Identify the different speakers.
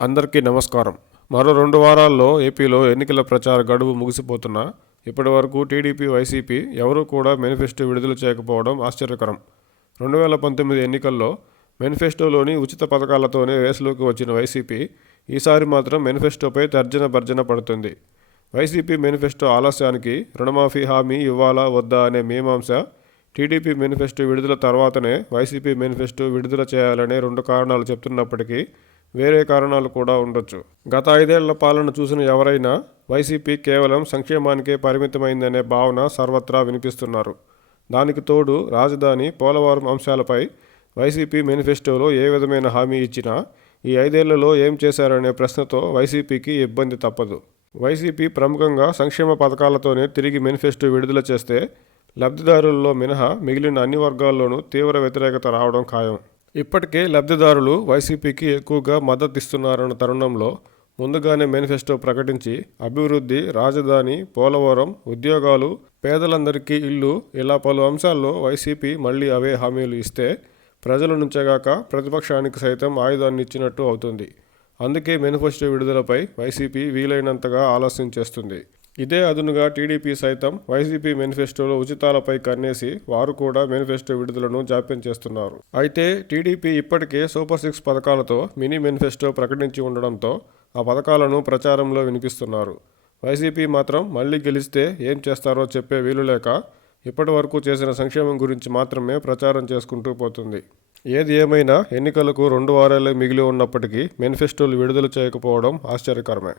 Speaker 1: అందరికీ నమస్కారం. మరో రెండు వారాల్లో ఏపీలో ఎన్నికల ప్రచార గడువు ముగిసిపోతున్నా ఇప్పటి వరకు టీడీపీ వైసీపీ ఎవరూ కూడా మేనిఫెస్టో విడుదల చేయకపోవడం ఆశ్చర్యకరం. రెండు వేల పంతొమ్మిది ఎన్నికల్లో మేనిఫెస్టోలోని ఉచిత పథకాలతోనే రేసులోకి వచ్చిన వైసీపీ ఈసారి మాత్రం మేనిఫెస్టోపై తర్జన భర్జన పడుతుంది. వైసీపీ మేనిఫెస్టో ఆలస్యానికి రుణమాఫీ హామీ ఇవ్వాలా వద్దా అనే మీమాంస టీడీపీ మేనిఫెస్టో విడుదల తర్వాతనే వైసీపీ మేనిఫెస్టో విడుదల చేయాలనే రెండు కారణాలు చెప్తున్నప్పటికీ వేరే కారణాలు కూడా ఉండొచ్చు. గత ఐదేళ్ళ పాలన చూసిన ఎవరైనా వైసీపీ కేవలం సంక్షేమానికే పరిమితమైందనే భావన సర్వత్రా వినిపిస్తున్నారు. దానికి తోడు రాజధాని పోలవరం అంశాలపై వైసీపీ మేనిఫెస్టోలో ఏ విధమైన హామీ ఇచ్చినా ఈ ఐదేళ్ళలో ఏం చేశారనే ప్రశ్నతో వైసీపీకి ఇబ్బంది తప్పదు. వైసీపీ ప్రముఖంగా సంక్షేమ పథకాలతోనే తిరిగి మేనిఫెస్టో విడుదల చేస్తే లబ్ధిదారుల్లో మినహా మిగిలిన అన్ని వర్గాల్లోనూ తీవ్ర వ్యతిరేకత రావడం ఖాయం. ఇప్పటికే లబ్ధిదారులు వైసీపీకి ఎక్కువగా మద్దతు ఇస్తున్నారన్న తరుణంలో ముందుగానే మేనిఫెస్టో ప్రకటించి అభివృద్ధి రాజధాని పోలవరం ఉద్యోగాలు పేదలందరికీ ఇల్లు ఇలా పలు అంశాల్లో వైసీపీ మళ్ళీ అవే హామీలు ఇస్తే ప్రజల నుంచేగాక ప్రతిపక్షానికి సైతం ఆయుధాన్ని ఇచ్చినట్టు అవుతుంది. అందుకే మేనిఫెస్టో విడుదలపై వైసీపీ వీలైనంతగా ఆలస్యం చేస్తుంది. ఇదే అదునుగా టీడీపీ సైతం వైసీపీ మేనిఫెస్టోలో ఉచితాలపై కన్నేసి వారు కూడా మేనిఫెస్టో విడుదలను జాప్యం చేస్తున్నారు. అయితే టీడీపీ ఇప్పటికే సూపర్ సిక్స్ పథకాలతో మినీ మేనిఫెస్టో ప్రకటించి ఉండడంతో ఆ పథకాలను ప్రచారంలో వినిపిస్తున్నారు. వైసీపీ మాత్రం మళ్ళీ గెలిస్తే ఏం చేస్తారో చెప్పే వీలు లేక ఇప్పటి వరకు చేసిన సంక్షేమం గురించి మాత్రమే ప్రచారం చేసుకుంటూ పోతుంది. ఏది ఏమైనా ఎన్నికలకు రెండు వారాలే మిగిలి ఉన్నప్పటికీ మేనిఫెస్టోలు విడుదల చేయకపోవడం ఆశ్చర్యకరమే.